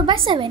24/7.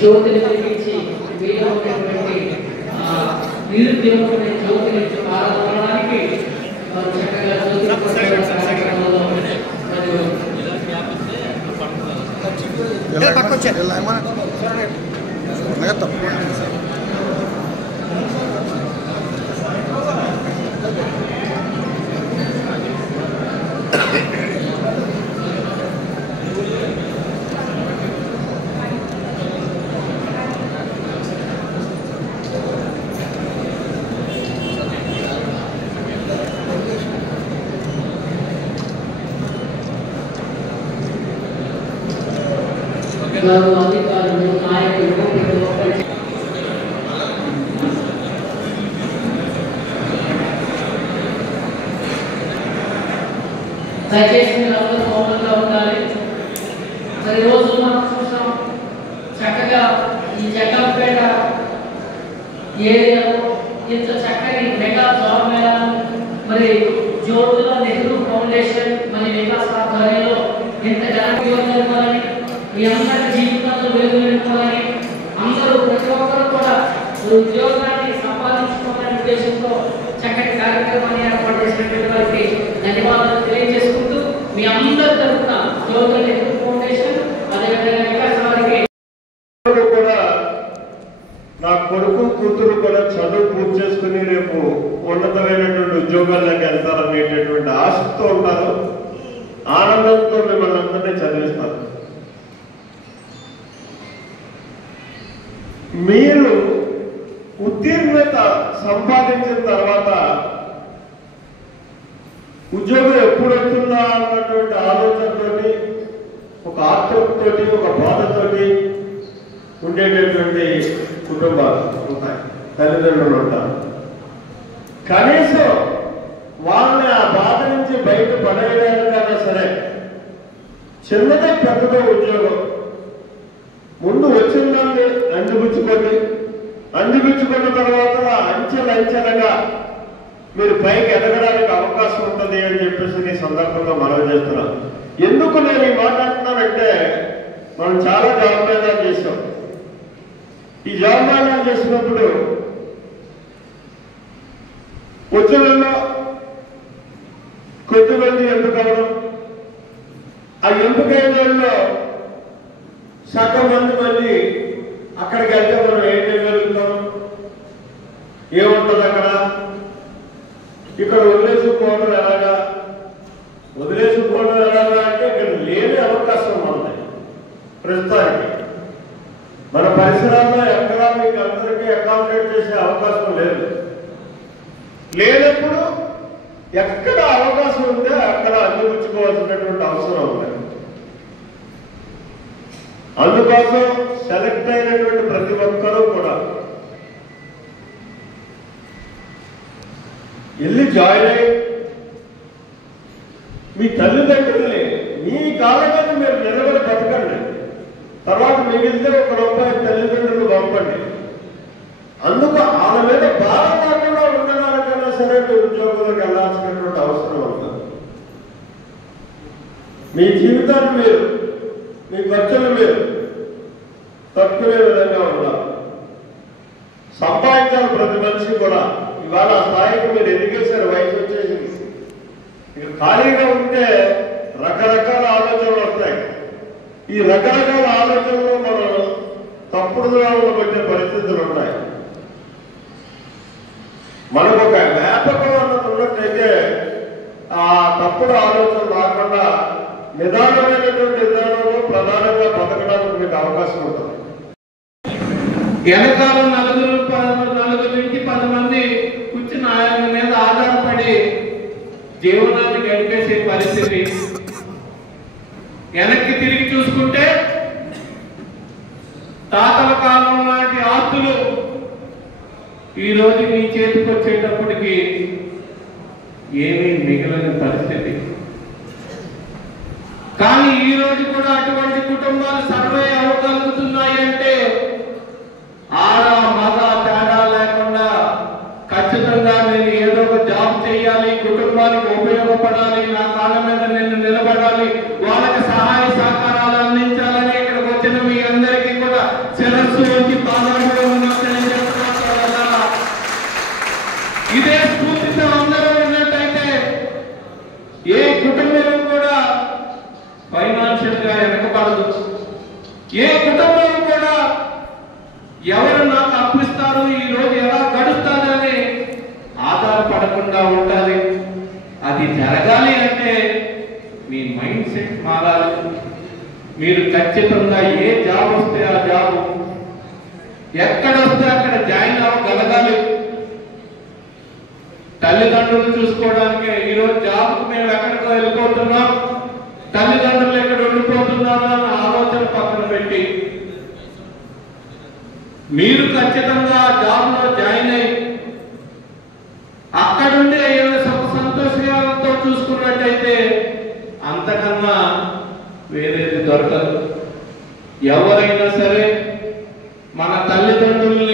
జ్యోతిని వెలిగించి మీలో ఉన్నటువంటి నిరుద్యోగులైన జ్యోతిని ఆరాధించడానికి చక్కగా అధికారులు నాయకులు దయచేసి మీరు అందరూ మౌనంగా ఉండాలి. మరి రోజు మనం చూసాం చక్కగా ఈ జగ్గంపేట ఏరియాలో ఇంత చక్కని మెగా జాబ్ మేళా మరి జ్యోతుల నెహ్రూ ఫౌండేషన్ మరి వికాస్ ఆధ్వర్యంలో ఎంత జనప్రియమని మీ అందరి జీవితంలో వెలుగు నింపాలని అందరూ ప్రతి ఒక్కరు కూడా ఉద్యోగాన్ని సంపాదించుకోవాలనే ఉద్దేశంతో చక్కటి కార్యక్రమాన్ని ఏర్పాటు చేసినటువంటి వారికి ధన్యవాదాలు తెలియజేసుకుంటూ మీ అందరి తరఫున జ్యోతుల నెహ్రూ ఫౌండేషన్ అదేవిధంగా వికాస్ వారికి కూడా నా కొడుకు కూతురు కూడా చదువు పూర్తి చేసుకుని రేపు ఉన్నతమైనటువంటి ఉద్యోగాల్లోకి వెళ్తారనేటటువంటి ఆశతో ఉంటారు. ఆనందంతో మిమ్మల్ని అందరినీ చదివిస్తారు. మీరు ఉత్తీర్ణత సంపాదించిన తర్వాత ఉద్యోగం ఎప్పుడు వస్తుందా అన్నటువంటి ఆలోచనతోటి ఒక ఆతృతతోటి ఒక బాధతోటి ఉండేటటువంటి కుటుంబాలు ఉంటాయి, తల్లిదండ్రులు ఉంటారు. కనీసం వాళ్ళని ఆ బాధ నుంచి బయట పడేయడానికైనా సరే చిన్నదే పెద్దదో ఉద్యోగం ముందు వచ్చిందాన్ని అందిపుచ్చుకున్న తర్వాత అంచెలంచెలుగా మీరు పైకి ఎదగడానికి అవకాశం ఉంటుంది అని చెప్పేసి ఈ సందర్భంగా మనం చేస్తున్నాం. ఎందుకు నేను ఈ మాట్లాడుతున్నానంటే మనం చాలా జాబ్ మేళాలు చేసాం. ఈ జాబ్ మేళాలు చేసినప్పుడు ఉద్యోగంలో కొద్దిమంది ఎంపిక అవ్వడం, ఆ ఎంపికైన వాళ్ళలో సగం మంది అక్కడికి వెళ్తే మనం ఏం చేయగలుగుతాం, ఏముంటుంది అక్కడ, ఇక్కడ వదిలేసుకోవడం ఎలాగా అంటే ఇక్కడ లేని అవకాశం ఉంది. ప్రస్తుతానికి మన పరిసరాల్లో ఎక్కడా మీకు అందరికీ అకామిడేట్ చేసే అవకాశం లేనప్పుడు ఎక్కడ అవకాశం ఉంటే అక్కడ అందిపుచ్చుకోవాల్సినటువంటి అవసరం ఉంది. అందుకోసం సెలెక్ట్ అయినటువంటి ప్రతి ఒక్కరూ కూడా వెళ్ళి జాయిన్ అయ్యి మీ తల్లిదండ్రుల్ని మీ కాళ్ళ మీద మీరు నిలబడి బతకండి. తర్వాత మిగిలితే ఒక రూపాయి తల్లిదండ్రులు పంపండి. అందుకు వాళ్ళ మీద భారం లేకుండా ఉండడానికన్నా సరే మీరు ఉద్యోగులకు వెళ్ళాల్సినటువంటి అవసరం ఉంటుంది. మీ జీవితాన్ని మీరు, మీ ఖర్చులు మీరు తట్టుకునే విధంగా ఉండాలి. సంపాదించాలి ప్రతి మనిషి కూడా. ఇవాళ ఆ స్థాయికి మీరు ఎదిగేశారు, వయసు వచ్చేసింది. మీరు ఖాళీగా ఉంటే రకరకాల ఆలోచనలు వస్తాయి. ఈ రకరకాల ఆలోచనలు మనం తప్పుడు దారులు పెట్టే పరిస్థితులు ఉన్నాయి. మనకు ఒక వ్యాపకం అన్నది ఉన్నట్టయితే ఆ తప్పుడు ఆలోచన రాకుండా నిదానమైనటువంటి విధానంలో ప్రధానంగా బతకడానికి మీకు అవకాశం ఉంటుంది. వెనకాల నలుగురు నుంచి 10 మంది కూర్చుని ఆయన మీద ఆధారపడి జీవనాన్ని గడిపేసే పరిస్థితి. వెనక్కి తిరిగి చూసుకుంటే తాతల కాలం లాంటి ఆస్తులు ఈరోజు మీ చేతికి వచ్చేటప్పటికి ఏమీ మిగిలిన పరిస్థితి. కానీ ఈ రోజు కూడా అటువంటి కుటుంబాలు సర్వే అవ్వగలుగుతున్నాయంటే ఆడ మగ తేడా లేకుండా ఖచ్చితంగా నేను ఏదో ఒక జాబ్ చేయాలి, కుటుంబానికి ఉపయోగపడాలి, నా కాళ్ళ మీద నేను నిలబడాలి, వాళ్ళకి సహాయ సహకారాలు అందించాలని ఇక్కడికి వచ్చిన మీ అందరికీ కూడా శిరస్సు వచ్చి ఇదే స్ఫూర్తితో అందరూ ఉన్నట్టయితే ఏ కుటుంబం కూడా ఫైనాన్షియల్ గా వెనకబడదు. ఏ కుటుంబం కూడా ఎవరు నాకు అప్పిస్తారు, ఈ రోజు ఎలా గడుస్తారని ఆధారపడకుండా ఉండాలి. అది జరగాలి అంటే మీ మైండ్ సెట్ మారాలి. మీరు ఖచ్చితంగా ఏ జాబ్ వస్తే ఆ జాబ్, ఎక్కడ వస్తే అక్కడ జాయిన్ అవ్వగలగాలి. తల్లిదండ్రులు చూసుకోవడానికి ఈరోజు జాబ్కు మేము ఎక్కడికో వెళ్ళిపోతున్నాం, తల్లిదండ్రులు ఎక్కడ ఉండిపోతున్నారు అన్న ఆలోచన పక్కన పెట్టి మీరు ఖచ్చితంగా జాబ్ లో జాయిన్ అయ్యి అక్కడుండి ఏమైనా సంతోషాలతో చూసుకున్నట్టయితే అంతకన్నా వేరేది దొరకదు. ఎవరైనా సరే మన తల్లిదండ్రుల్ని